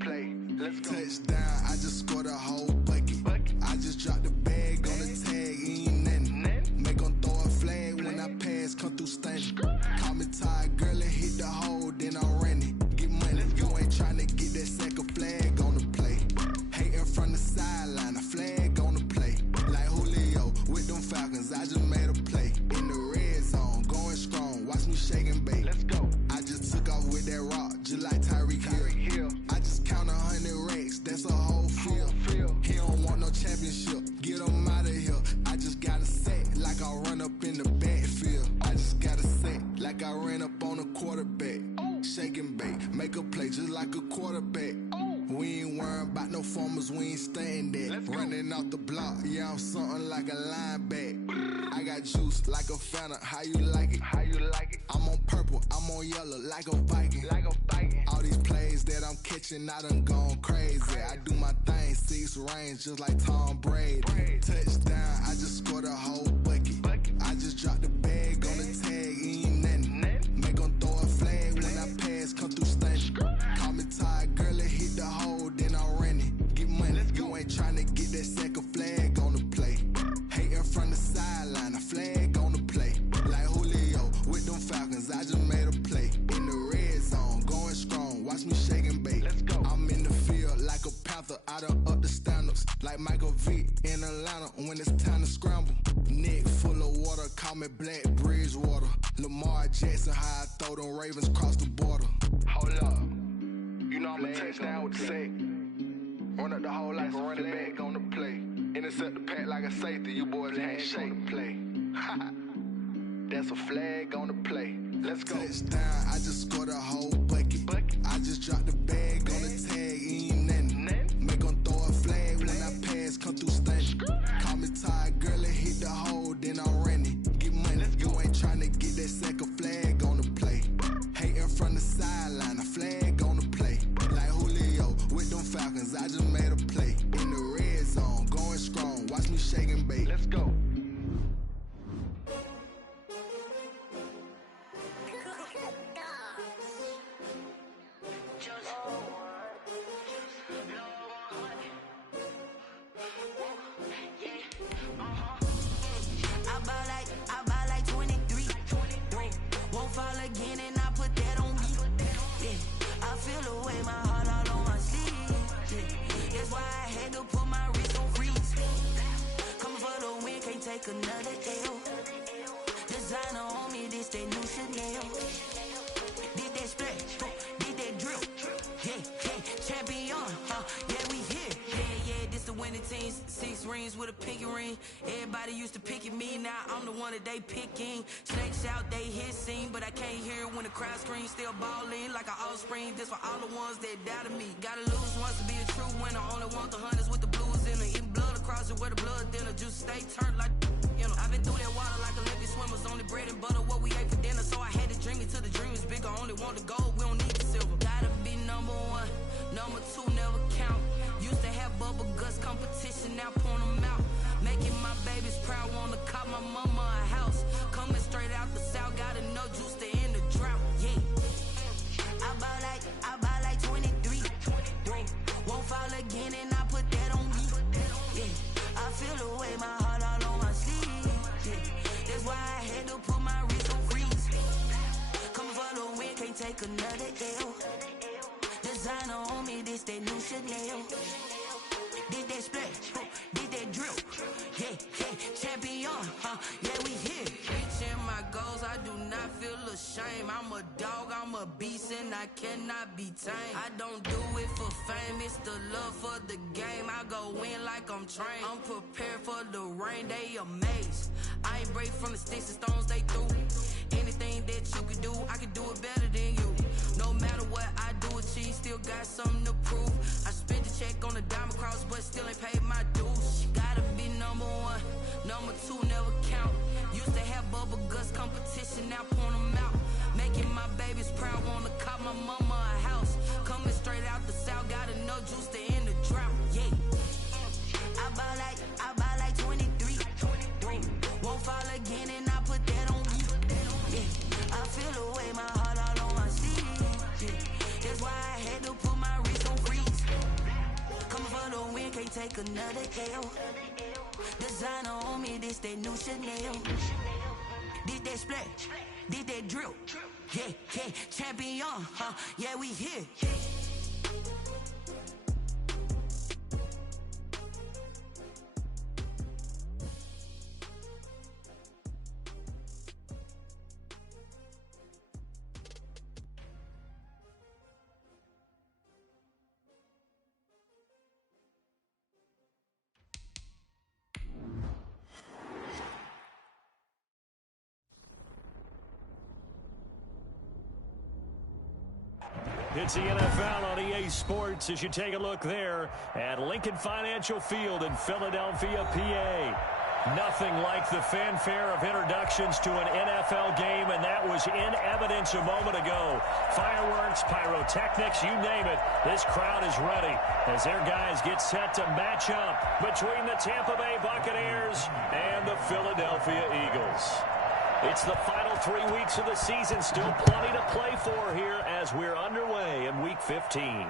play. Let's go. Touchdown, I just scored a whole bucket. I just dropped the bag on the tag, ain't nothing. Make 'em throw a flag when I pass, come through stunning. Call me tired, girl, and hit the hole, then I'm running. Get money, you ain't tryna get that second flag on the play. Hating from the sideline, a flag on the play. Like Julio with them Falcons, I just made a play. In the red zone, going strong, watch me shake and bake. Let's go. I just took off with that rock, just like Tyreek Hill. I just count 100 racks, that's a whole field. He don't want no championship, get him out of here. I just got a set, like I run up in the backfield. I just got a set, like I ran up on a quarterback. Shake and bake, make a play just like a quarterback. We ain't worrying about no formers, we ain't staying there. Running off the block, yeah, I'm something like a lineback. I got juice like a Fanta, how you like it? How you like it? I'm on purple, I'm on yellow, like a Viking. Like a Viking. All these plays that I'm catching, I done gone crazy. I do my thing, 6 range, just like Tom Brady. Touchdown, I just scored a whole bucket. I just dropped the bag on the tag, ain't nothing. Make 'em throw a flag when I pass, come through stunning. Call me tired, girl, and hit the hole, then I'm running. Get money, you ain't tryna get that second flag on the play. Hating from the sideline, a flag on the play. Like Julio with them Falcons, I just made a play. In the red zone, going strong, watch me shake and bake. Let's go. I'm in the field like a Panther, I done up the standards. Like Michael Vick in Atlanta when it's time to scramble. Neck full of water, call me Black Bridgewater. Lamar Jackson, how I throw them Ravens cross the border. Hold up. You know I'm a touchdown with the sack. Run up the hole like a running back on the play. Intercept the pack like a safety, you boys handshake the play. That's a flag on the play. Let's go. Touchdown, I just scored a whole bucket. I just dropped the bag on the tag, ain't nothing. Make 'em throw a flag when I pass, come through stunning. Call me tired, girl, and hit the hole, then I'm running. Get money, you ain't tryna get that second flag on the play. Hating from the sideline, a flag on the play. Like Julio with them Falcons, I just made a play. In the red zone, going strong, watch me shake and bake. Let's go. I buy like 23. Won't fall again and I put that on me. Yeah, I feel the way, my heart all on my sleeve. Yeah, that's why I had to put my wrist on freeze. Coming for the win, can't take another L. Designer on me, this that new Chanel. Did that splash, did that drill. Yeah, champion, yeah, we here. Yeah, this the winning team. 6 rings with a pinky ring. Everybody used to pick at me, now I'm the one that they picking. Snakes out, they hit scene, but I can't hear it when the crowd screams. Still ballin' like an offspring. This for all the ones that doubted me. Gotta lose once to be a true winner. Only want the hunters with the blues in it. Eating blood across it where the blood thinner. Juice stay turned like, you know. I've been through that water like Olympic swimmers. Only bread and butter, what we ate for dinner. So I had to dream it till the dream is bigger. Only want the gold, we don't need the silver. Gotta be number 1, number 2 never count. Used to have bubble guts competition, now point them out. Making my babies proud, wanna cop my mama a house. Coming straight out the south, gotta know juice to end the drought. Yeah, I buy like 23. Won't fall again and I put that on me. Yeah, I feel the way, my heart all on my sleeve. Yeah, that's why I had to put my wrist on freeze. Coming for the win, can't take another L. Designer on me, this that new Chanel. Did that splash, did that drill. Yeah, champion, yeah, we here. Reaching my goals, I do not feel ashamed. I'm a dog, I'm a beast, and I cannot be tamed. I don't do it for fame, it's the love for the game. I go in like I'm trained. I'm prepared for the rain, they amazed. I ain't break from the sticks and stones they threw. Anything that you could do, I could do it better than you. No matter what I do, achieve, still got something to prove. I spent the check on the diamond cross, but still ain't paid my dues. Gotta be number 1, number 2 never count. Used to have bubble guts competition, now point them out. Making my babies proud, wanna cop my mama a house. Coming straight out the south, gotta know juice to end the drought. Yeah, I buy like 23. Won't fall again and I put that on me. Yeah, I feel the way, my heart all on my sleeve. Yeah, that's why I had to put my wrist on freeze. take another L. Designer on me, this that new Chanel. This that splash, this that drip. Yeah, yeah, champion, yeah, we here. It's the NFL on EA Sports as you take a look there at Lincoln Financial Field in Philadelphia, PA. Nothing like the fanfare of introductions to an NFL game, and that was in evidence a moment ago. Fireworks, pyrotechnics, you name it. This crowd is ready as their guys get set to match up between the Tampa Bay Buccaneers and the Philadelphia Eagles. It's the final 3 weeks of the season. Still plenty to play for here as we're underway in Week 15.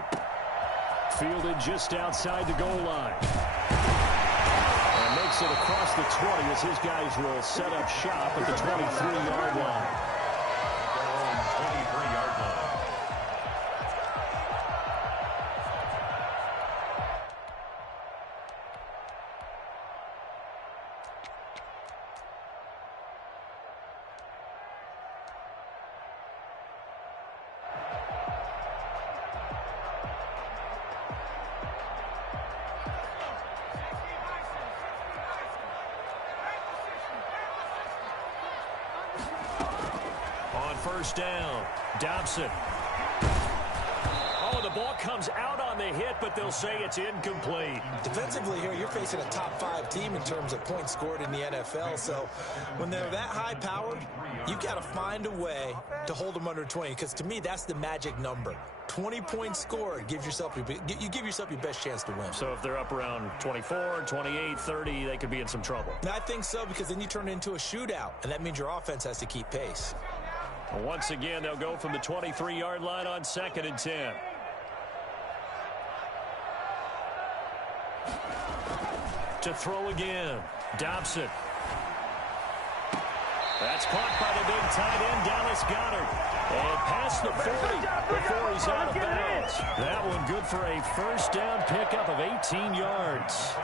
Fielded just outside the goal line. And makes it across the 20 as his guys will set up shop at the 23-yard line. 23-yard line. First down, Dobson. Oh, the ball comes out on the hit, but they'll say it's incomplete. Defensively here, you're facing a top-5 team in terms of points scored in the NFL. So when they're that high-powered, you've got to find a way to hold them under 20, because to me, that's the magic number. 20 points scored gives yourself you give yourself your best chance to win. So if they're up around 24, 28, 30, they could be in some trouble. And I think so, because then you turn it into a shootout, and that means your offense has to keep pace. Once again, they'll go from the 23-yard line on 2nd and 10. To throw again, Dobson. That's caught by the big tight end, Dallas Goedert. And past the 40 before he's out of bounds. That one good for a first down pickup of 18 yards.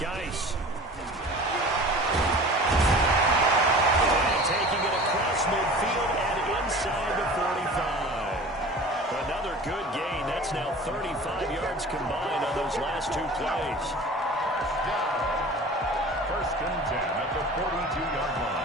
Geis. And taking it across midfield and inside the 45. Another good gain. That's now 35 yards combined on those last 2 plays. First and 10 at the 42-yard line.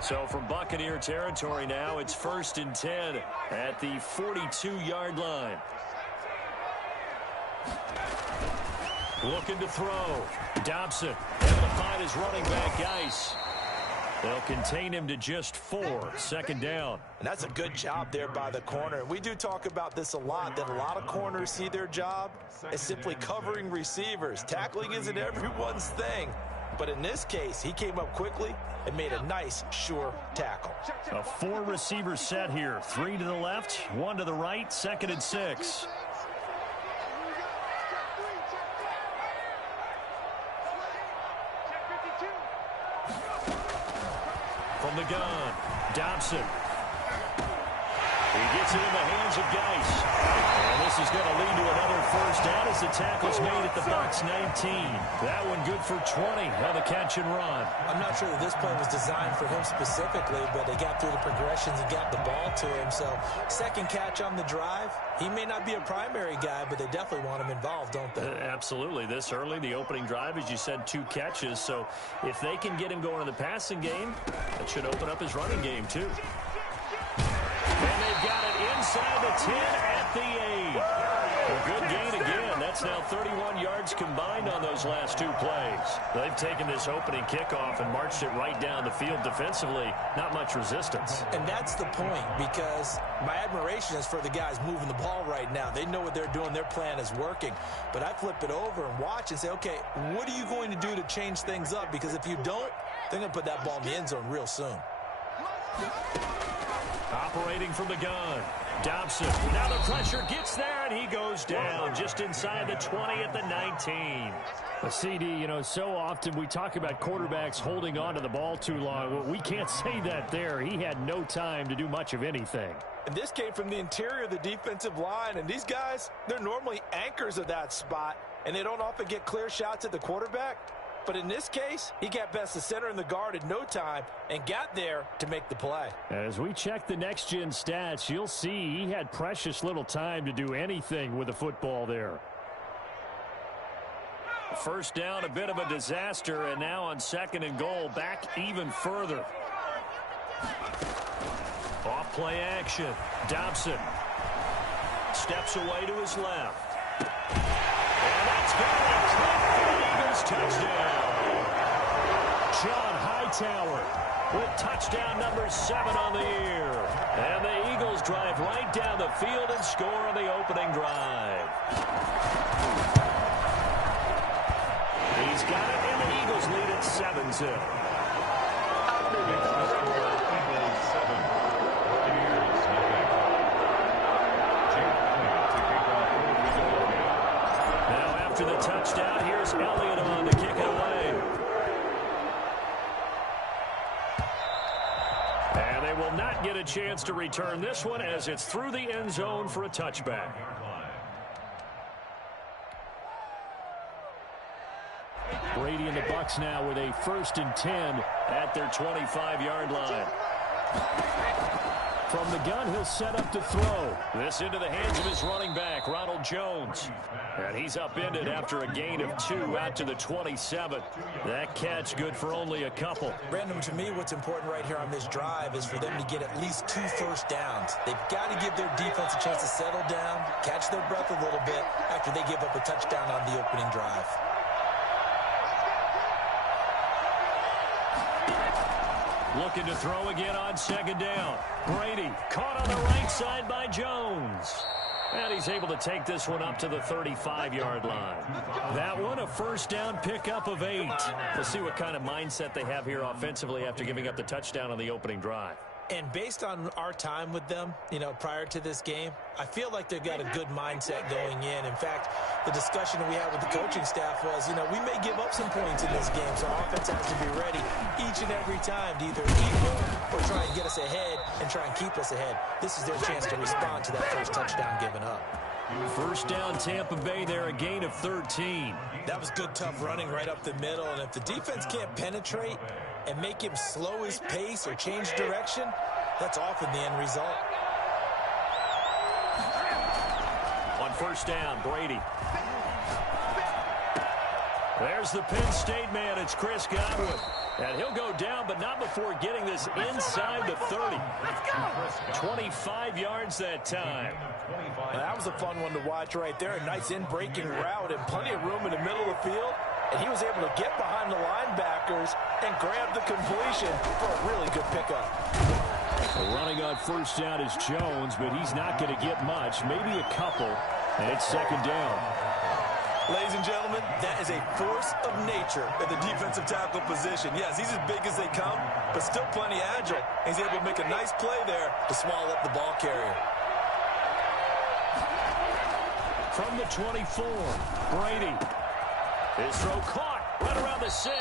So from Buccaneer territory now, it's 1st and 10 at the 42-yard line. Looking to throw. Dobson able to find his running back, Geis. They'll contain him to just 4. 2nd down. And that's a good job there by the corner. We do talk about this a lot, that a lot of corners see their job as simply covering receivers. Tackling isn't everyone's thing. But in this case, he came up quickly and made a nice, sure tackle. A 4-receiver set here. 3 to the left, 1 to the right, 2nd and 6. From the gun, Dobson. He gets it in the hands of Geis. And this is going to lead to another first down as the tackle's made at the Bucs 19. That one good for 20 on the catch and run. I'm not sure that this play was designed for him specifically, but they got through the progressions and got the ball to him. So second catch on the drive. He may not be a primary guy, but they definitely want him involved, don't they? Absolutely. This early, the opening drive, as you said, 2 catches. So if they can get him going in the passing game, that should open up his running game too. And they've got it inside the 10 at the 8. A good gain again. That's now 31 yards combined on those last 2 plays. They've taken this opening kickoff and marched it right down the field defensively. Not much resistance. And that's the point, because my admiration is for the guys moving the ball right now. They know what they're doing. Their plan is working. But I flip it over and watch and say, okay, what are you going to do to change things up? Because if you don't, they're going to put that ball in the end zone real soon. Operating from the gun, Dobson. Now the pressure gets there, and he goes down just inside the 20 at the 19. But CD, you know, so often we talk about quarterbacks holding on to the ball too long. Well, we can't say that there. He had no time to do much of anything. And this came from the interior of the defensive line, and these guys, they're normally anchors of that spot, and they don't often get clear shots at the quarterback. But in this case, he got past the center and the guard in no time and got there to make the play. As we check the next-gen stats, you'll see he had precious little time to do anything with the football there. First down, a bit of a disaster, and now on 2nd and goal, back even further. Off play action. Dobson steps away to his left. And that's going to be caught for the Eagles touchdown. John Hightower with touchdown number 7 on the year. And the Eagles drive right down the field and score on the opening drive. He's got it, and the Eagles lead at 7-0. Now after the touchdown, here's Elliott on to kick it away. And they will not get a chance to return this one as it's through the end zone for a touchback. Brady and the Bucs now with a 1st and 10 at their 25-yard line. From the gun, he'll set up to throw. This into the hands of his running back, Ronald Jones. And he's upended after a gain of 2 out to the 27. That catch good for only a couple. Brandon, to me, what's important right here on this drive is for them to get at least 2 first downs. They've got to give their defense a chance to settle down, catch their breath a little bit after they give up a touchdown on the opening drive. Looking to throw again on 2nd down. Brady caught on the right side by Jones. And he's able to take this one up to the 35-yard line. That one, a first down pickup of 8. We'll see what kind of mindset they have here offensively after giving up the touchdown on the opening drive. And based on our time with them, you know, prior to this game, I feel like they've got a good mindset going in. In fact, the discussion that we had with the coaching staff was, you know, we may give up some points in this game, so our offense has to be ready each and every time to either equal or try and get us ahead and try and keep us ahead. This is their chance to respond to that first touchdown given up. First down, Tampa Bay there, a gain of 13. That was good, tough running right up the middle, and if the defense can't penetrate and make him slow his pace or change direction, that's often the end result. On first down, Brady. There's the Penn State man. It's Chris Godwin. And he'll go down, but not before getting this inside the 30. 25 yards that time. Well, that was a fun one to watch right there. A nice in-breaking route and plenty of room in the middle of the field. And he was able to get behind the linebackers and grab the completion for a really good pickup. Running on first down is Jones, but he's not going to get much, maybe a couple, and it's 2nd down. Ladies and gentlemen, that is a force of nature at the defensive tackle position. Yes, he's as big as they come, but still plenty agile. He's able to make a nice play there to swallow up the ball carrier. From the 24, Brady. His throw caught right around the 6.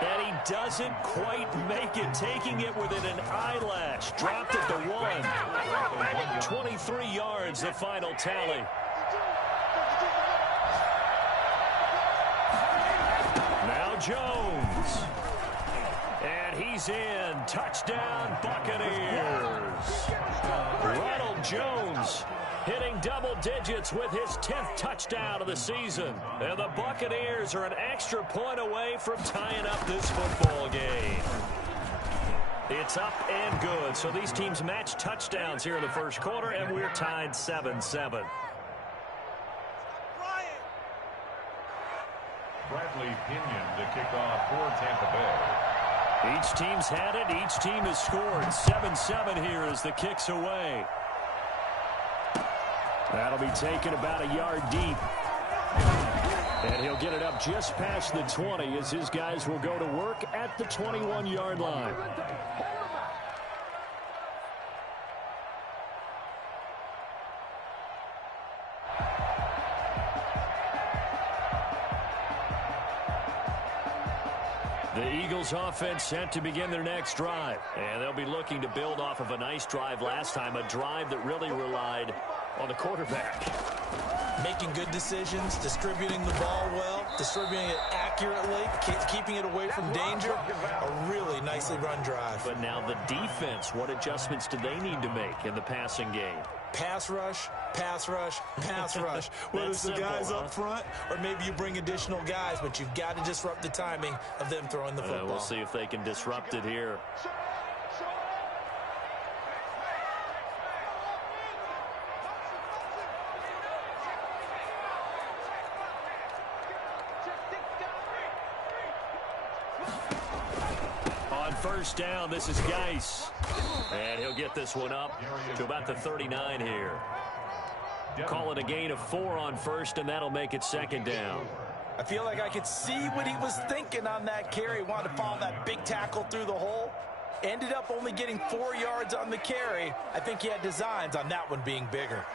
And he doesn't quite make it, taking it within an eyelash. Dropped at the 1. 23 yards, the final tally. Now Jones. And he's in. Touchdown, Buccaneers. Ronald Jones hitting double digits with his 10th touchdown of the season. And the Buccaneers are an extra point away from tying up this football game. It's up and good. So these teams match touchdowns here in the first quarter, and we're tied 7-7. Bradley Pinion to kick off for Tampa Bay. Each team's had it. Each team has scored. 7-7 here as the kick's away. That'll be taken about a yard deep. And he'll get it up just past the 20 as his guys will go to work at the 21-yard line. The Eagles offense set to begin their next drive. And they'll be looking to build off of a nice drive last time, a drive that really relied on the quarterback. Making good decisions, distributing the ball well, distributing it accurately, keeping it away from danger. A really nicely run drive. But now the defense, what adjustments do they need to make in the passing game? Pass rush, pass rush, pass rush. Whether it's the guys up front or maybe you bring additional guys, but you've got to disrupt the timing of them throwing the football. We'll see if they can disrupt it here. On first down, this is Geis. And he'll get this one up to about the 39 here. Call it a gain of 4 on first, and that'll make it second down. I feel like I could see what he was thinking on that carry. Wanted to follow that big tackle through the hole. Ended up only getting 4 yards on the carry. I think he had designs on that one being bigger.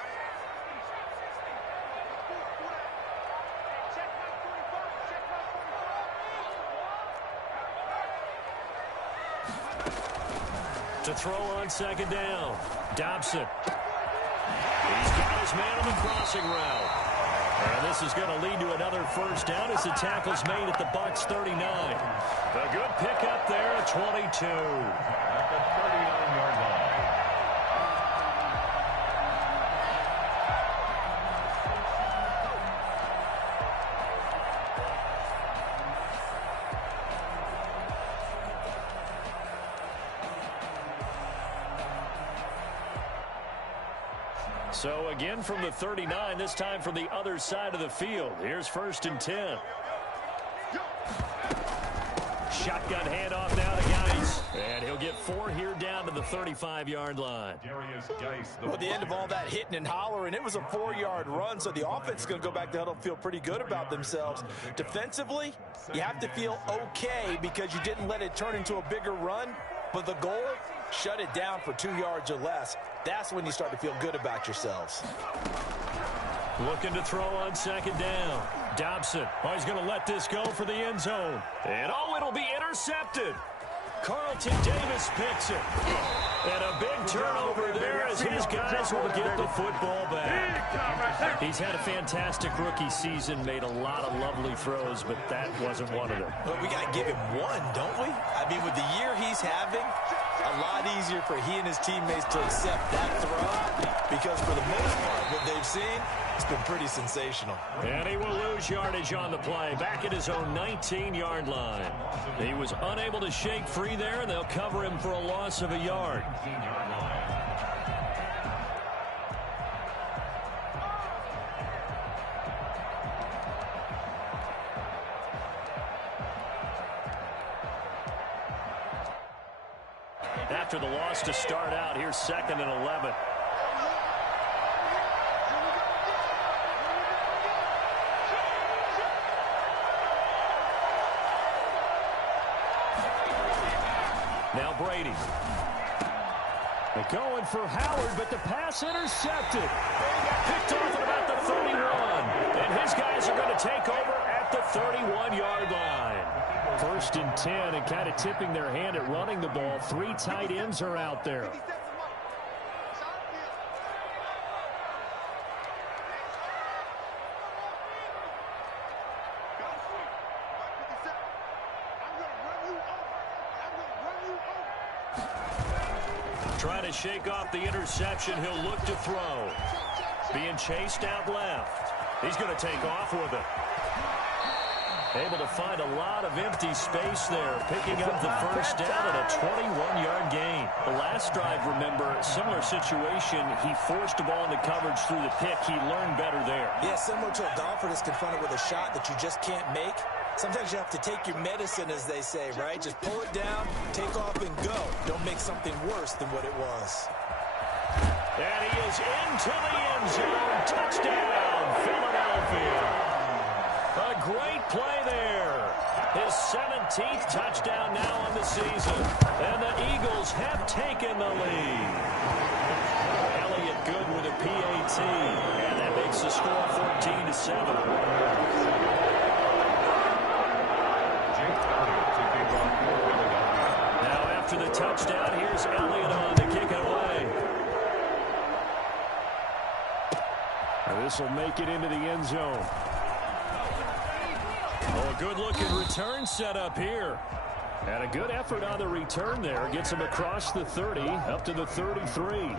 To throw on second down, Dobson. He's got his man on the crossing route. And this is going to lead to another first down as the tackle's made at the Bucs 39. A good pickup there at 22. At the 39-yard line. So again from the 39, this time from the other side of the field. Here's first and 10. Shotgun handoff now to Geis. And he'll get 4 here down to the 35-yard line. Well, at the end of all that hitting and hollering, it was a 4-yard run, so the offense is going to go back to huddle, feel pretty good about themselves. Defensively, you have to feel okay because you didn't let it turn into a bigger run, but the goal, shut it down for 2 yards or less. That's when you start to feel good about yourselves. Looking to throw on second down. Dobson. Oh, he's going to let this go for the end zone. And oh, it'll be intercepted. Carlton Davis picks it. And a big turnover there as his guys will get the football back. He's had a fantastic rookie season, made a lot of lovely throws, but that wasn't one of them. Well, we got to give him one, don't we? I mean, with the year he's having, a lot easier for he and his teammates to accept that throw because for the most part, what they've seen, it's been pretty sensational. And he will lose yardage on the play, back at his own 19-yard line. He was unable to shake free there, and they'll cover him for a loss of a yard. After the loss to start out, here's second and 11. Now Brady. They're going for Howard, but the pass intercepted. Picked off at about the 31. And his guys are going to take over at the 31-yard line. First and 10, and kind of tipping their hand at running the ball. 3 tight ends are out there. Trying to shake off the interception. He'll look to throw. Being chased out left. He's going to take off with it. Able to find a lot of empty space there, picking up the first down at a 21-yard gain. The last drive, remember, similar situation. He forced the ball into coverage through the pick. He learned better there. Yeah, similar to a golfer that's confronted with a shot that you just can't make. Sometimes you have to take your medicine, as they say, right? Just pull it down, take off, and go. Don't make something worse than what it was. And he is into the end zone. Touchdown, Philadelphia. A great play there. His 17th touchdown now on the season. And the Eagles have taken the lead. Elliott good with a PAT. And that makes the score 14-7. Now after the touchdown, here's Elliott on to kick it away. This will make it into the end zone. Oh, a good-looking return set up here. And a good effort on the return there. Gets him across the 30, up to the 33.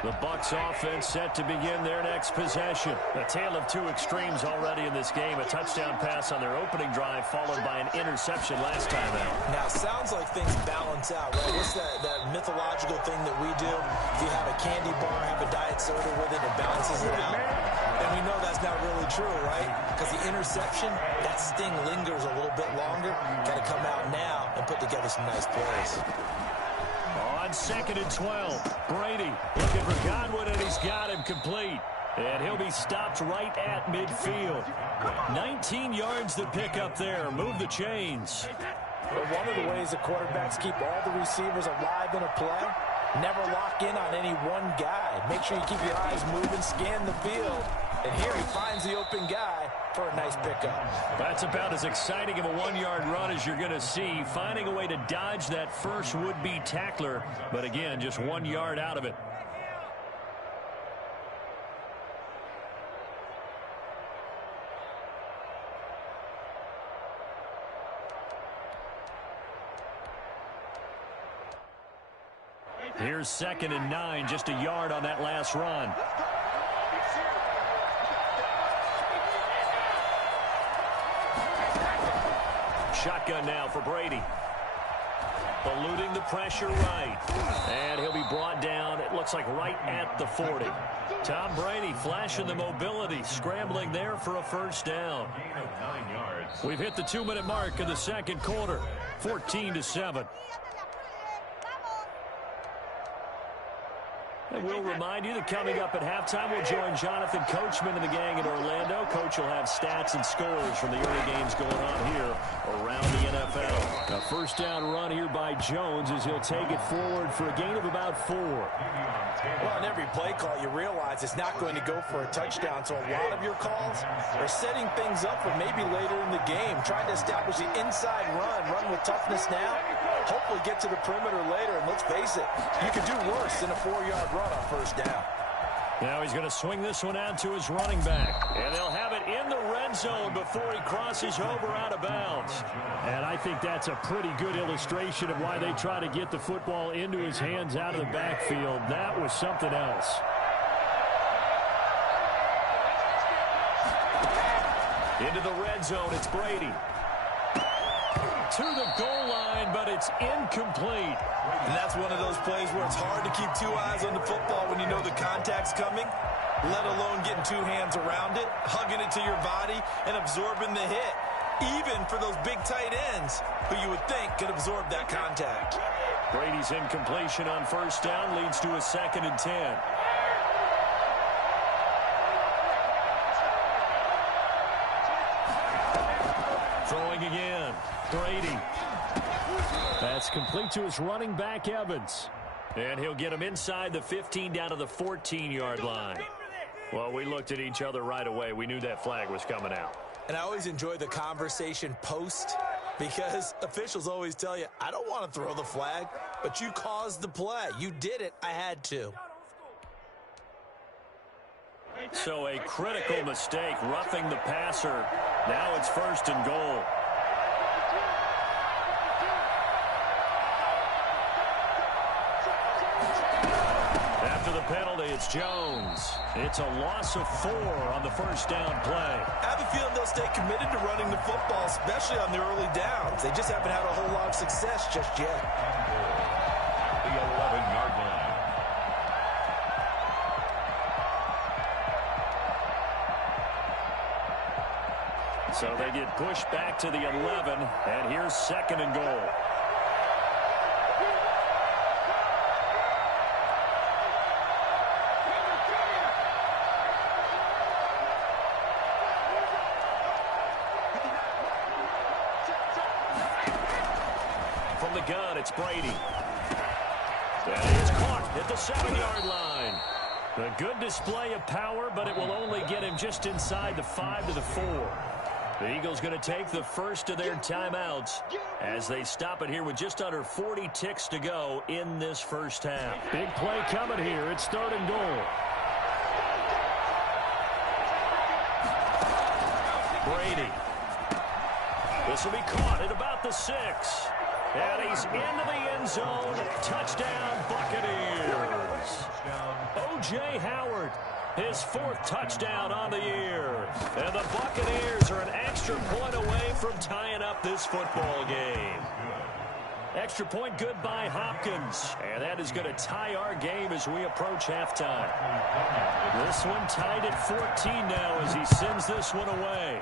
The Bucs offense set to begin their next possession. A tale of two extremes already in this game. A touchdown pass on their opening drive, followed by an interception last time out. Now, sounds like things balance out, right? What's that mythological thing that we do? If you have a candy bar, have a diet soda with it, it balances it out. And we know that's not really true, right? Because the interception, that sting lingers a little bit longer. Got to come out now and put together some nice plays. On 2nd and 12, Brady looking for Godwin, and he's got him complete. And he'll be stopped right at midfield. 19 yards to pick up there. Move the chains. But one of the ways the quarterbacks keep all the receivers alive in a play, never lock in on any one guy. Make sure you keep your eyes moving, scan the field. And here he finds the open guy for a nice pickup. That's about as exciting of a one-yard run as you're going to see. Finding a way to dodge that first would-be tackler. But again, just 1 yard out of it. Here's 2nd and 9, just a yard on that last run. Shotgun now for Brady. Eluding the pressure right. And he'll be brought down, it looks like right at the 40. Tom Brady flashing the mobility, scrambling there for a first down. We've hit the 2-minute mark in the second quarter, 14-7. And we'll remind you that coming up at halftime, we'll join Jonathan Coachman and the gang in Orlando. Coach will have stats and scores from the early games going on here around the NFL. A first down run here by Jones as he'll take it forward for a gain of about 4. Well, on every play call, you realize it's not going to go for a touchdown. So a lot of your calls are setting things up for maybe later in the game. Trying to establish the inside run with toughness now. Hopefully get to the perimeter later, and let's face it, you could do worse than a 4-yard run on first down. Now he's going to swing this one out to his running back. And they'll have it in the red zone before he crosses over out of bounds. And I think that's a pretty good illustration of why they try to get the football into his hands out of the backfield. That was something else. Into the red zone, it's Brady. To the goal line, but it's incomplete. And that's one of those plays where it's hard to keep two eyes on the football when you know the contact's coming, let alone getting two hands around it, hugging it to your body, and absorbing the hit, even for those big tight ends who you would think could absorb that contact. Brady's incompletion on first down leads to a 2nd and 10. Throwing again. Brady. That's complete to his running back, Evans. And he'll get him inside the 15 down to the 14-yard line. Well, we looked at each other right away. We knew that flag was coming out. And I always enjoy the conversation post because officials always tell you, I don't want to throw the flag, but you caused the play. You did it. I had to. So a critical mistake, roughing the passer. Now it's 1st and goal. After the penalty, it's Jones. It's a loss of 4 on the first down play. I have a feeling they'll stay committed to running the football, especially on the early downs. They just haven't had a whole lot of success just yet. The 11-yard line. So they get pushed back to the 11, and here's 2nd and goal. From the gun, it's Brady. And he's caught at the 7-yard line. A good display of power, but it will only get him just inside the 5 to the 4. The Eagles going to take the first of their timeouts as they stop it here with just under 40 ticks to go in this first half. Big play coming here. It's 3rd and goal. Brady. This will be caught at about the 6. And he's into the end zone. Touchdown, Buccaneers. O.J. Howard, his 4th touchdown on the year. And the Buccaneers are an extra point away from tying up this football game. Extra point good by Hopkins. And that is going to tie our game as we approach halftime. This one tied at 14 now as he sends this one away.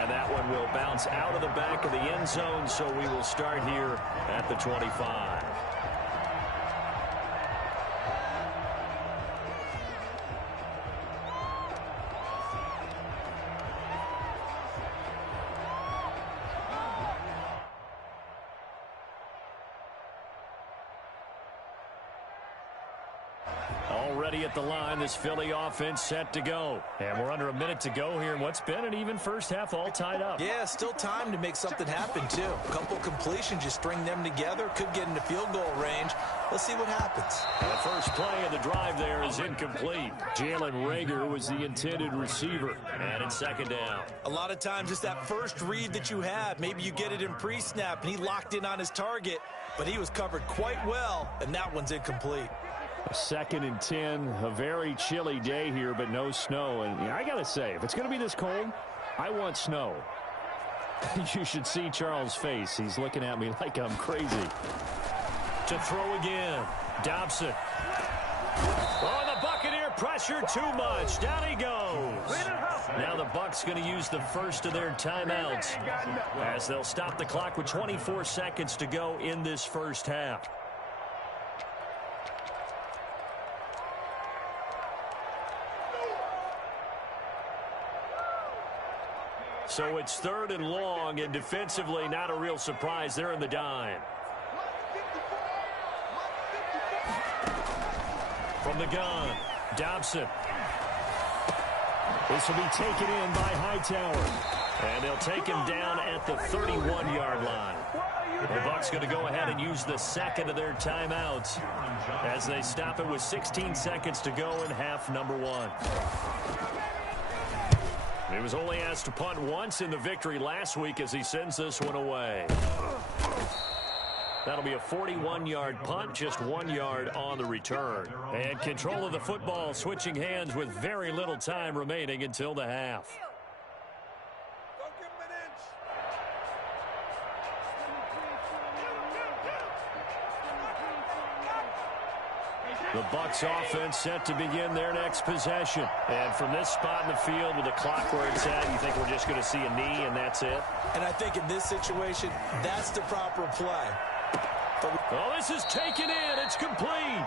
And that one will bounce out of the back of the end zone, so we will start here at the 25. Already at the line, this Philly offense set to go. And we're under a minute to go here in what's been an even first half, all tied up. Yeah, still time to make something happen, too. A couple completions, you string them together, could get into field goal range. Let's see what happens. The first play of the drive there is incomplete. Jalen Reagor was the intended receiver. And it's 2nd down. A lot of times it's that first read that you have. Maybe you get it in pre-snap, and he locked in on his target, but he was covered quite well, and that one's incomplete. 2nd and 10, a very chilly day here, but no snow. And I got to say, if it's going to be this cold, I want snow. You should see Charles' face. He's looking at me like I'm crazy. To throw again, Dobson. Oh, the Buccaneer pressure too much. Down he goes. Now the Bucs going to use the first of their timeouts as they'll stop the clock with 24 seconds to go in this first half. So it's 3rd and long, and defensively not a real surprise. They're in the dime. From the gun, Dobson. This will be taken in by Hightower. And they'll take him down at the 31-yard line. The Bucs going to go ahead and use the 2nd of their timeouts as they stop it with 16 seconds to go in half number 1. He was only asked to punt once in the victory last week as he sends this one away. That'll be a 41-yard punt, just 1 yard on the return. And control of the football switching hands with very little time remaining until the half. The Bucs offense set to begin their next possession. And from this spot in the field with the clock where it's at, you think we're just going to see a knee and that's it? And I think in this situation, that's the proper play. Oh, this is taken in. It's complete.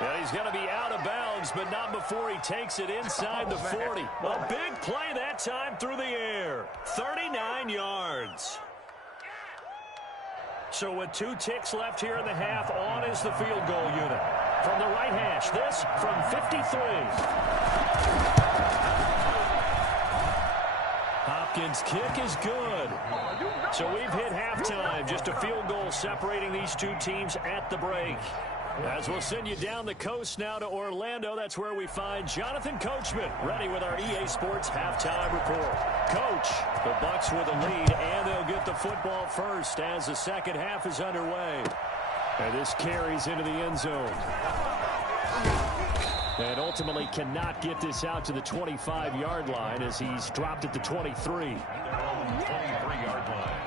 And he's going to be out of bounds, but not before he takes it inside the 40. A big play that time through the air. 39 yards. So with 2 ticks left here in the half, on is the field goal unit. From the right hash, this from 53. Hopkins' kick is good. So we've hit halftime. Just a field goal separating these two teams at the break. As we'll send you down the coast now to Orlando, that's where we find Jonathan Coachman, ready with our EA Sports halftime report. Coach, the Bucs with a lead, and they'll get the football first as the second half is underway. And this carries into the end zone. And ultimately cannot get this out to the 25-yard line as he's dropped at the 23. 23-yard line.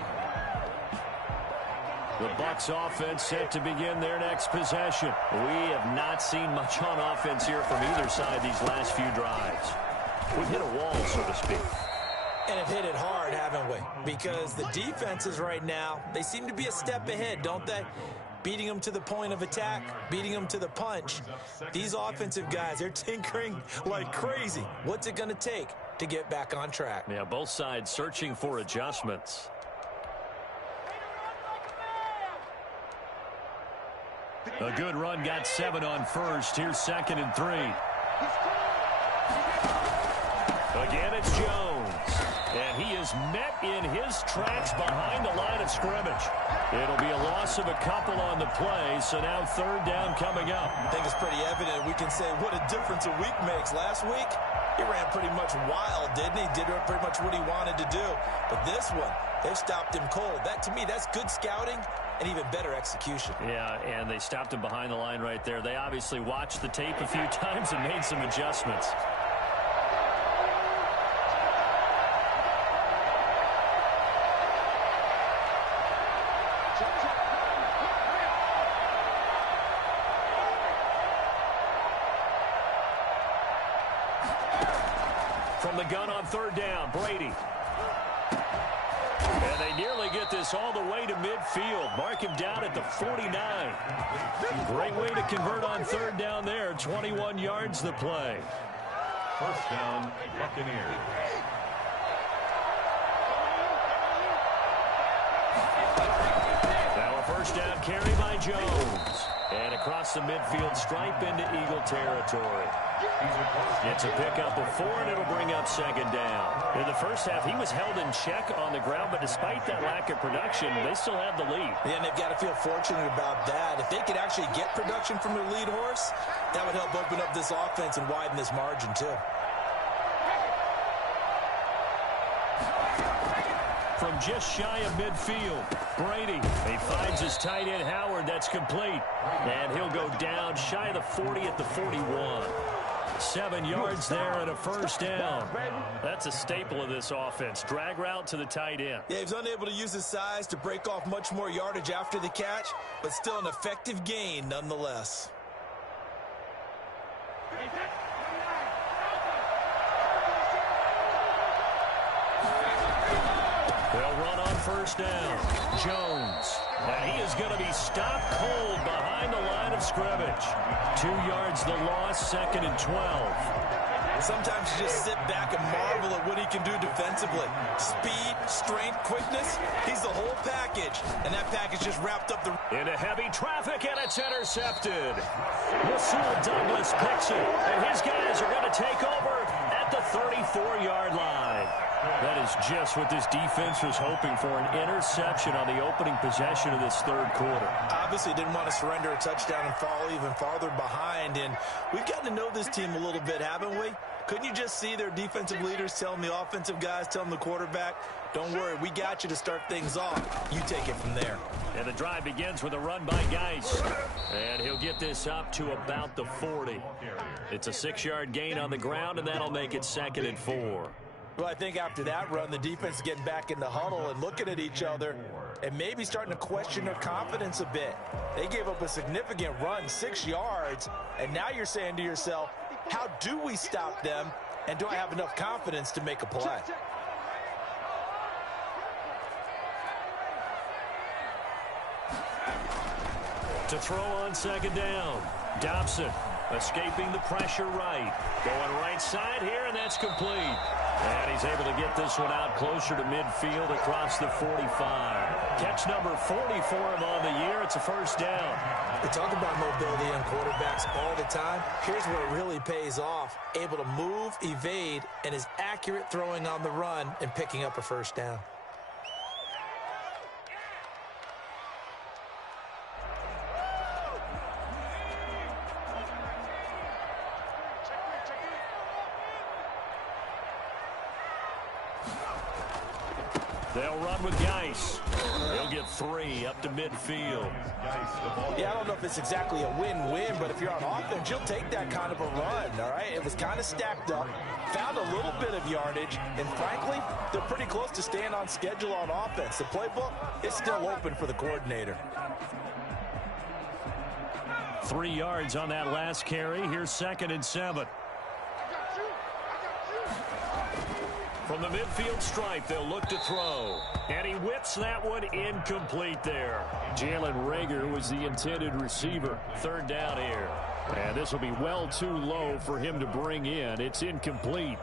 The Bucs offense set to begin their next possession. We have not seen much on offense here from either side these last few drives. We've hit a wall, so to speak. And have hit it hard, haven't we? Because the defenses right now, they seem to be a step ahead, don't they? Beating them to the point of attack, beating them to the punch. These offensive guys, they're tinkering like crazy. What's it going to take to get back on track? Yeah, both sides searching for adjustments. A good run, got 7 on first. Here's 2nd and 3. Again, it's Jones. And he is met in his tracks behind the line of scrimmage. It'll be a loss of a couple on the play, so now 3rd down coming up. I think it's pretty evident. We can say what a difference a week makes. Last week, he ran pretty much wild, didn't he? Did pretty much what he wanted to do. But this one, they've stopped him cold. That, to me, that's good scouting and even better execution. Yeah, and they stopped him behind the line right there. They obviously watched the tape a few times and made some adjustments. From the gun on 3rd down, Brady. And they nearly get this all the way to midfield. Mark him down at the 49. Great way to convert on 3rd down there. 21 yards the play. 1st down, Buccaneers. Now a 1st down carry by Jones. And across the midfield stripe into Eagle territory. It's a pickup of 4, and it'll bring up 2nd down. In the first half, he was held in check on the ground, but despite that lack of production, they still have the lead. Yeah, and they've got to feel fortunate about that. If they could actually get production from their lead horse, that would help open up this offense and widen this margin, too. From just shy of midfield, Brady. He finds his tight end, Howard. That's complete. And he'll go down shy of the 40 at the 41. 7 yards there and a 1st down. That's a staple of this offense. Drag route to the tight end. Yeah, he's unable to use his size to break off much more yardage after the catch, but still an effective gain nonetheless. They'll run on 1st down. Jones. And he is going to be stopped cold behind the line of scrimmage. 2 yards the loss, 2nd and 12. Sometimes you just sit back and marvel at what he can do defensively. Speed, strength, quickness, he's the whole package. And that package just wrapped up the... Into heavy traffic, and it's intercepted. Rasul Douglas picks it, and his guys are going to take over at the 34-yard line. That is just what this defense was hoping for, an interception on the opening possession of this 3rd quarter. Obviously didn't want to surrender a touchdown and fall even farther behind, and we've gotten to know this team a little bit, haven't we? Couldn't you just see their defensive leaders telling the offensive guys, telling the quarterback, don't worry, we got you to start things off. You take it from there. And the drive begins with a run by Geis. And he'll get this up to about the 40. It's a 6-yard gain on the ground, and that'll make it 2nd and 4. Well, I think after that run, the defense is getting back in the huddle and looking at each other and maybe starting to question their confidence a bit. They gave up a significant run, 6 yards, and now you're saying to yourself, how do we stop them, and do I have enough confidence to make a play? To throw on 2nd down, Dobson escaping the pressure right. Going right side here, and that's complete. And he's able to get this one out closer to midfield across the 45. Catch number 40 for him on the year. It's a 1st down. We talk about mobility on quarterbacks all the time. Here's where it really pays off. Able to move, evade, and is accurate throwing on the run and picking up a 1st down. They'll run with Geis. He'll get 3 up to midfield. Yeah, I don't know if it's exactly a win-win, but if you're on offense, you'll take that kind of a run, all right? It was kind of stacked up, found a little bit of yardage, and frankly, they're pretty close to staying on schedule on offense. The playbook is still open for the coordinator. 3 yards on that last carry. Here's 2nd and 7. From the midfield stripe, they'll look to throw. And he whips that one incomplete there. Jalen Reagor was the intended receiver. 3rd down here. And this will be well too low for him to bring in. It's incomplete.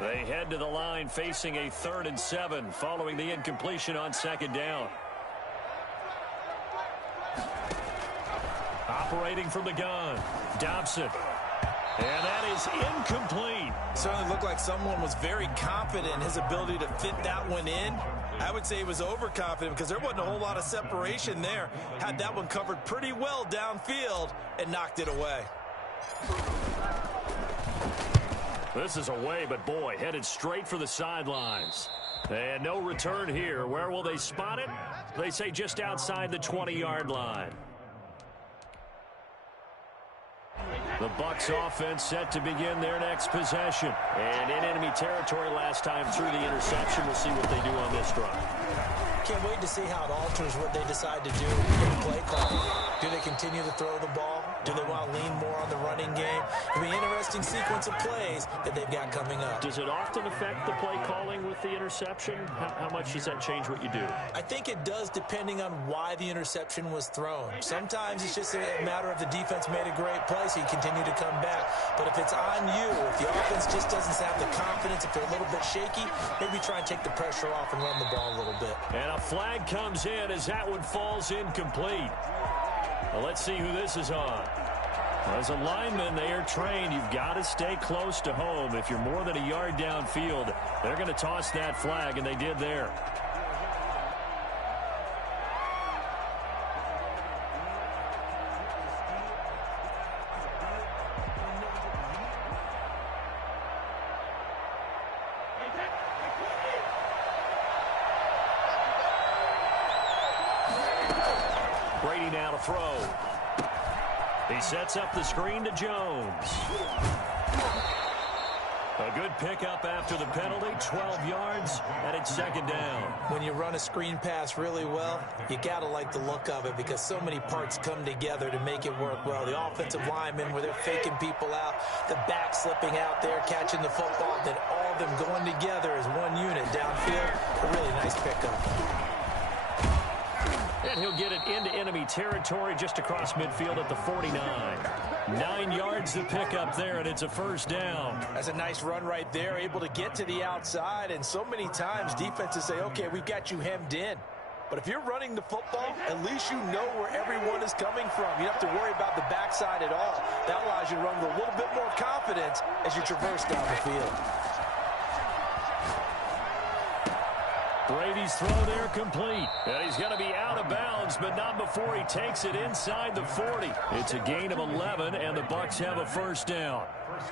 They head to the line facing a 3rd and 7 following the incompletion on 2nd down. Operating from the gun, Dobson. And that is incomplete. Certainly looked like someone was very confident in his ability to fit that one in. I would say he was overconfident because there wasn't a whole lot of separation there. Had that one covered pretty well downfield and knocked it away. This is away, but boy, headed straight for the sidelines. And no return here. Where will they spot it? They say just outside the 20-yard line. The Bucs offense set to begin their next possession. And in enemy territory last time through the interception. We'll see what they do on this drive. Can't wait to see how it alters what they decide to do in play call. Do they continue to throw the ball? Do they want to lean more on the running game? It'll be an interesting sequence of plays that they've got coming up. Does it often affect the play calling with the interception? How much does that change what you do? I think it does depending on why the interception was thrown. Sometimes it's just a matter of the defense made a great play, so you continue to come back. But if it's on you, if the offense just doesn't have the confidence, if they're a little bit shaky, maybe try and take the pressure off and run the ball a little bit. And a flag comes in as that one falls incomplete. Well, let's see who this is on. As a lineman, they are trained. You've got to stay close to home. If you're more than a yard downfield, they're going to toss that flag, and they did there. Brady now to throw. He sets up the screen to Jones. A good pickup after the penalty, 12 yards, and it's 2nd down. When you run a screen pass really well, you got to like the look of it because so many parts come together to make it work well. The offensive linemen, where they're faking people out, the back slipping out there, catching the football, then all of them going together as one unit downfield. A really nice pickup. And he'll get it into enemy territory just across midfield at the 49. 9 yards to pick up there, and it's a 1st down. That's a nice run right there, able to get to the outside. And so many times defenses say, okay, we've got you hemmed in. But if you're running the football, at least you know where everyone is coming from. You don't have to worry about the backside at all. That allows you to run with a little bit more confidence as you traverse down the field. Brady's throw there complete. And he's going to be out of bounds, but not before he takes it inside the 40. It's a gain of 11, and the Bucs have a 1st down.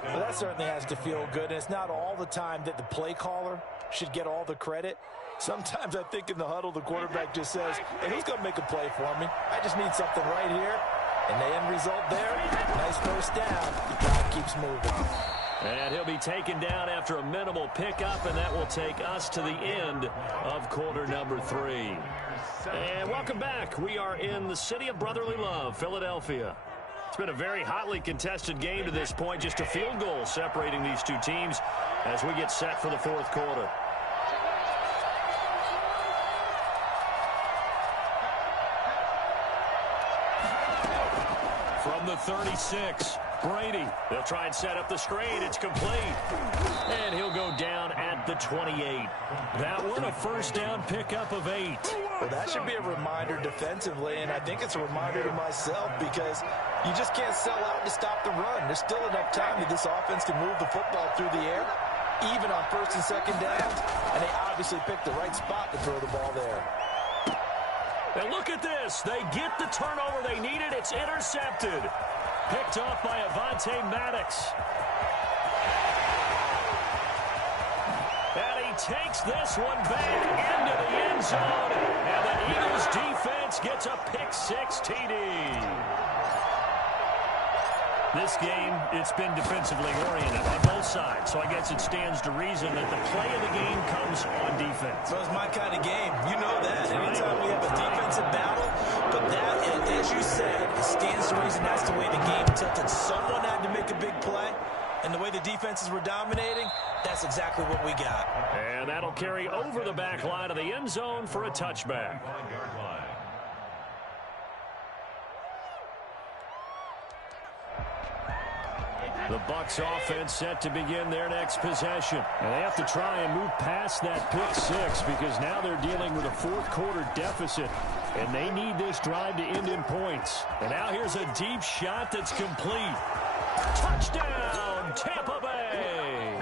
Well, that certainly has to feel good. And it's not all the time that the play caller should get all the credit. Sometimes I think in the huddle, the quarterback just says, hey, who's going to make a play for me? I just need something right here. And the end result there, nice 1st down. The clock keeps moving. And he'll be taken down after a minimal pickup, and that will take us to the end of quarter number 3. And welcome back. We are in the city of brotherly love, Philadelphia. It's been a very hotly contested game to this point, just a field goal separating these two teams as we get set for the 4th quarter. From the 36, Brady. They'll try and set up the screen. It's complete. And he'll go down at the 28. That one a 1st down pickup of 8. Well, that should be a reminder defensively, and I think it's a reminder to myself because you just can't sell out to stop the run. There's still enough time that this offense can move the football through the air, even on 1st and 2nd downs, and they obviously picked the right spot to throw the ball there. And look at this. They get the turnover they needed. It's intercepted. Picked off by Avonte Maddox. takes this one back into the end zone, and the Eagles defense gets a pick-6 TD. This game, it's been defensively oriented on both sides, so I guess it stands to reason that the play of the game comes on defense. So it's my kind of game. You know that. Anytime we have a defensive battle, but that, as you said, it stands to reason that's the way the game tilted. Someone had to make a big play, and the way the defenses were dominating, that's exactly what we got. And that'll carry over the back line of the end zone for a touchback. The Bucs offense set to begin their next possession. And they have to try and move past that pick-6 because now they're dealing with a fourth-quarter deficit. And they need this drive to end in points. And now here's a deep shot that's complete. Touchdown, Tampa Bay!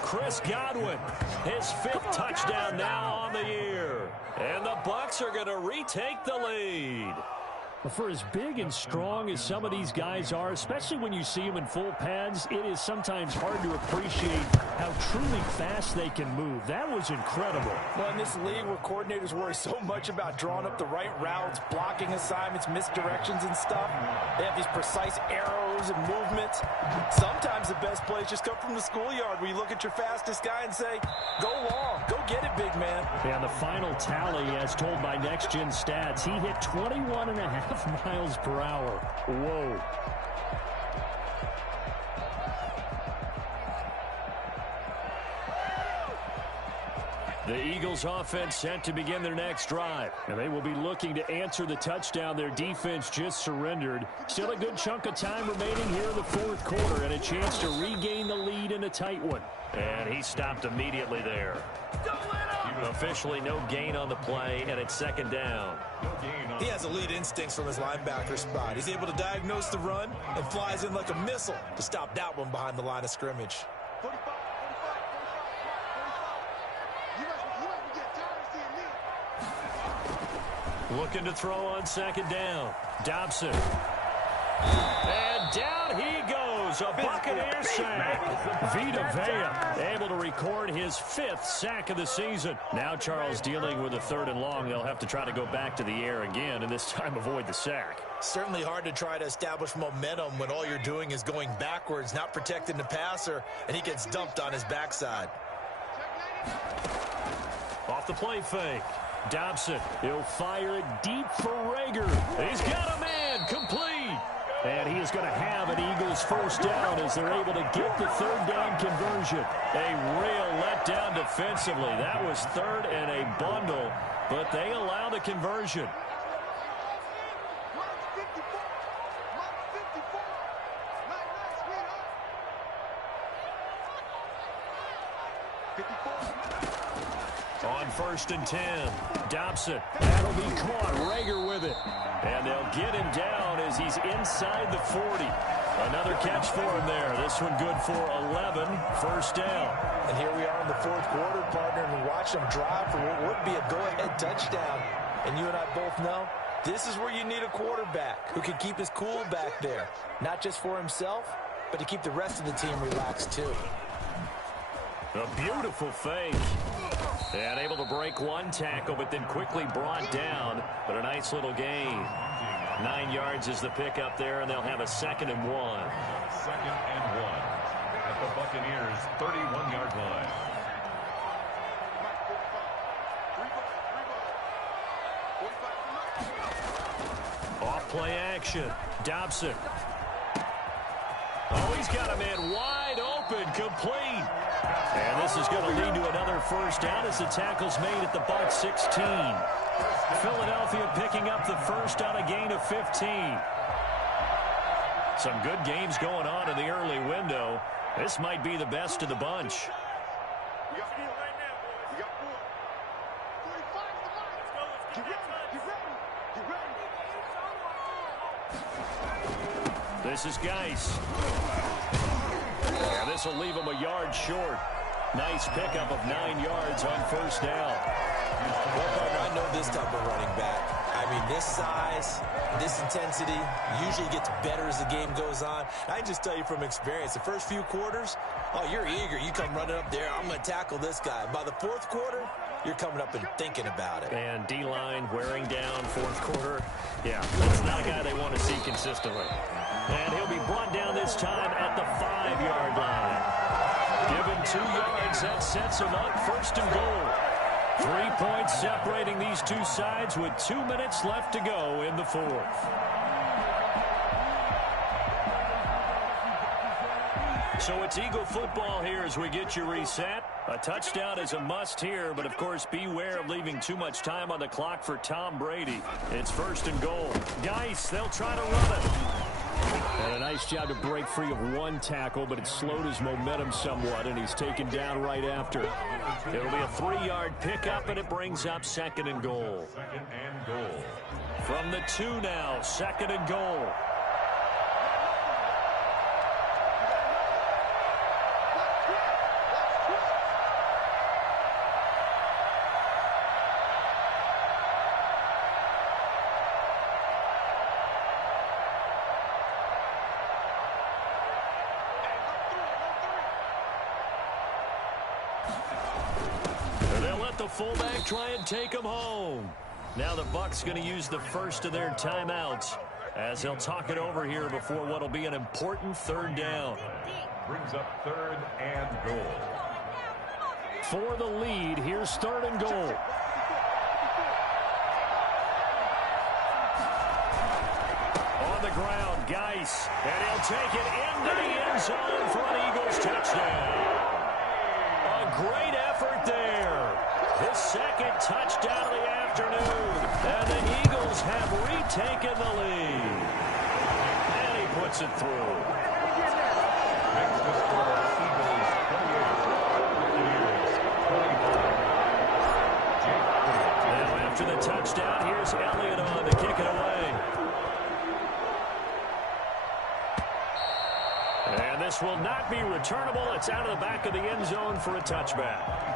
Chris Godwin, his 5th touchdown now on the year. And the Bucs are going to retake the lead. For as big and strong as some of these guys are, especially when you see them in full pads, it is sometimes hard to appreciate how truly fast they can move. That was incredible. Well, in this league where coordinators worry so much about drawing up the right routes, blocking assignments, misdirections and stuff, they have these precise arrows and movements. Sometimes the best plays just come from the schoolyard where you look at your fastest guy and say, go long, go get it, big man. And the final tally, as told by Next Gen Stats, he hit 21.5 miles per hour. Whoa. The Eagles offense set to begin their next drive. And they will be looking to answer the touchdown their defense just surrendered. Still a good chunk of time remaining here in the fourth quarter and a chance to regain the lead in a tight one. And he stopped immediately there. Officially no gain on the play, and it's second down. He has elite instincts from his linebacker spot. He's able to diagnose the run and flies in like a missile to stop that one behind the line of scrimmage. Looking to throw on second down. Dobson. And down he goes. A Buccaneer sack. Vita Vea able to record his 5th sack of the season. Now Charles dealing with a 3rd and long. They'll have to try to go back to the air again and this time avoid the sack. Certainly hard to try to establish momentum when all you're doing is going backwards, not protecting the passer, and he gets dumped on his backside. Off the play fake. Dobson, he'll fire it deep for Rager. He's got a man, complete. And he is going to have an Eagles first down as they're able to get the 3rd down conversion. A real letdown defensively. That was 3rd and a bundle, but they allow the conversion. On 1st and 10, Dobson. That'll be caught. Rager with it. And they'll get him down as he's inside the 40. Another catch for him there. This one good for 11. First down. And here we are in the fourth quarter, partner, and we watch them drive for what would be a go-ahead touchdown. And you and I both know this is where you need a quarterback who can keep his cool back there. Not just for himself, but to keep the rest of the team relaxed too. A beautiful fake. And able to break one tackle, but then quickly brought down. But a nice little gain. 9 yards is the pickup there, and they'll have a 2nd and 1. 2nd and 1 at the Buccaneers' 31-yard line. Off play action. Dobson. Oh, he's got a man wide open, complete. And this is going to lead to another first down as the tackle's made at the Bucs 16. Philadelphia picking up the first on a gain of 15. Some good games going on in the early window. This might be the best of the bunch. This is Geis. And this will leave him a yard short. Nice pickup of 9 yards on first down. Well, partner, I know this type of running back. I I mean, this size, this intensity usually gets better as the game goes on. I can just tell you from experience, the first few quarters, oh, you're eager. You come running up there, I'm going to tackle this guy. By the fourth quarter, you're coming up and thinking about it. And D-line wearing down fourth quarter. Yeah, that's not a guy they want to see consistently. And he'll be brought down this time at the 5-yard line. Given 2 yards, that sets him up first and goal. 3 points separating these two sides with 2 minutes left to go in the fourth. So it's Eagle football here as we get you reset. A touchdown is a must here, but of course beware of leaving too much time on the clock for Tom Brady. It's first and goal. Geis, they'll try to run it. And a nice job to break free of one tackle, but it slowed his momentum somewhat, and he's taken down right after. It'll be a 3-yard pickup, and it brings up second and goal. Second and goal. From the 2 now, second and goal. The fullback try and take him home. Now the Bucs going to use the first of their timeouts as they'll talk it over here before what will be an important third down. Brings up third and goal. For the lead, here's third and goal. On the ground, Geis, and he'll take it into the end zone for an Eagles touchdown. A great effort there. His second touchdown of the afternoon. And the Eagles have retaken the lead. And he puts it through. Next to score, Eagles 28. Now after the touchdown, here's Elliott on to kick it away. And this will not be returnable. It's out of the back of the end zone for a touchback.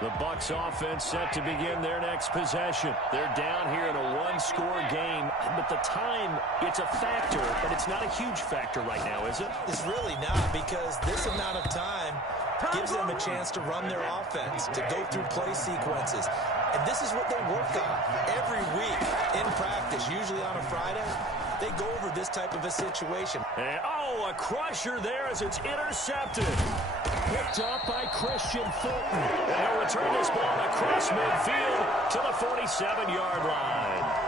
The Bucs offense set to begin their next possession. They're down here in a one-score game, but the time, it's a factor, but it's not a huge factor right now, is it? It's really not, because this amount of time gives them a chance to run their offense, to go through play sequences. And this is what they work on every week in practice, usually on a Friday. They go over this type of a situation. And, oh, a crusher there as it's intercepted. Picked up by Christian Fulton. And he'll return this ball across midfield to the 47-yard line.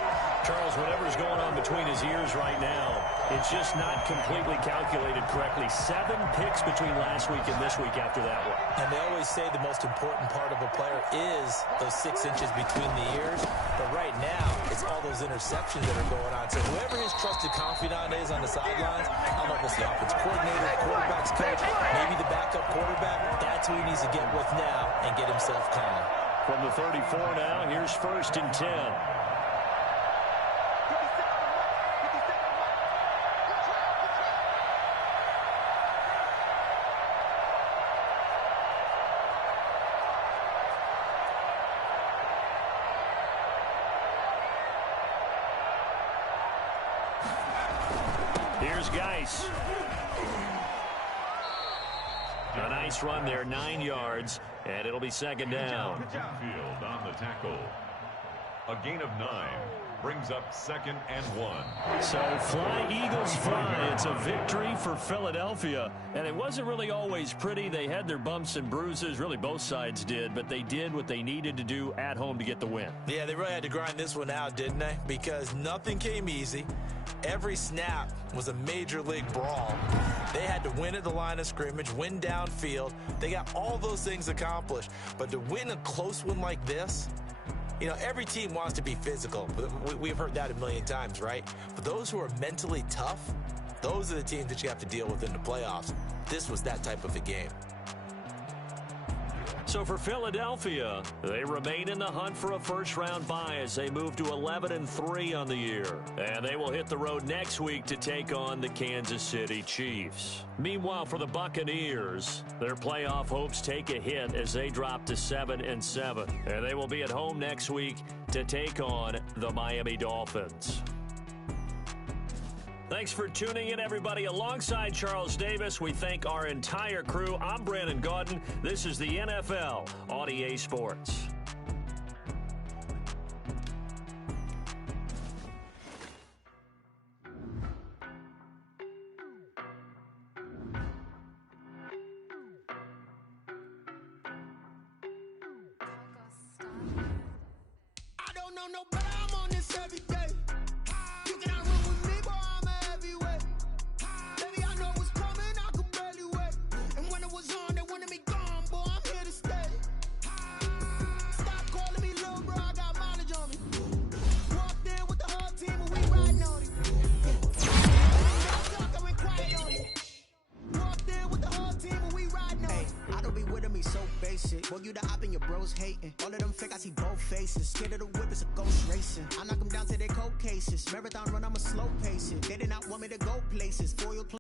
Charles, whatever's going on between his ears right now, it's just not completely calculated correctly. 7 picks between last week and this week after that one. And they always say the most important part of a player is those 6 inches between the ears. But right now, it's all those interceptions that are going on. So whoever his trusted confidant is on the sidelines, I don't know if it's the offense coordinator, quarterback's coach, maybe the backup quarterback, that's who he needs to get with now and get himself calm. From the 34 now, here's first and 10. Here's Geis. A nice run there, 9 yards, and it'll be second down. Field on the tackle. A gain of 9 brings up second and 1. So fly, Eagles fly. It's a victory for Philadelphia, and it wasn't really always pretty. They had their bumps and bruises, really both sides did, but they did what they needed to do at home to get the win. Yeah, they really had to grind this one out, didn't they? Because nothing came easy. Every snap was a major league brawl. They had to win at the line of scrimmage, win downfield. They got all those things accomplished. But to win a close one like this, you know, every team wants to be physical. We've heard that a million times, right? But those who are mentally tough, those are the teams that you have to deal with in the playoffs. This was that type of a game. So for Philadelphia, they remain in the hunt for a first-round bye as they move to 11-3 on the year. And they will hit the road next week to take on the Kansas City Chiefs. Meanwhile, for the Buccaneers, their playoff hopes take a hit as they drop to 7-7. And they will be at home next week to take on the Miami Dolphins. Thanks for tuning in, everybody. Alongside Charles Davis, we thank our entire crew. I'm Brandon Gaudin. This is the NFL on EA Sports. I don't know no better, I'm on this every day. You cannot run with me, boy, I'm a heavyweight. Baby, I know what's coming, I could barely wait. And when it was on, they wanted me gone, boy, I'm here to stay. Stop calling me little bro, I got mileage on me. Walked in with the whole team and we riding on it. I went quiet on it. Walked in with the whole team and we riding on it. I don't be with me so basic. Boy, you the op and your bros hating. All of them fake, I see both faces. Scared of the whip, it's a ghost racing. I knock them down to their cold cases. Marathon run, I'ma slow pace it. They did not want me to go places. Foil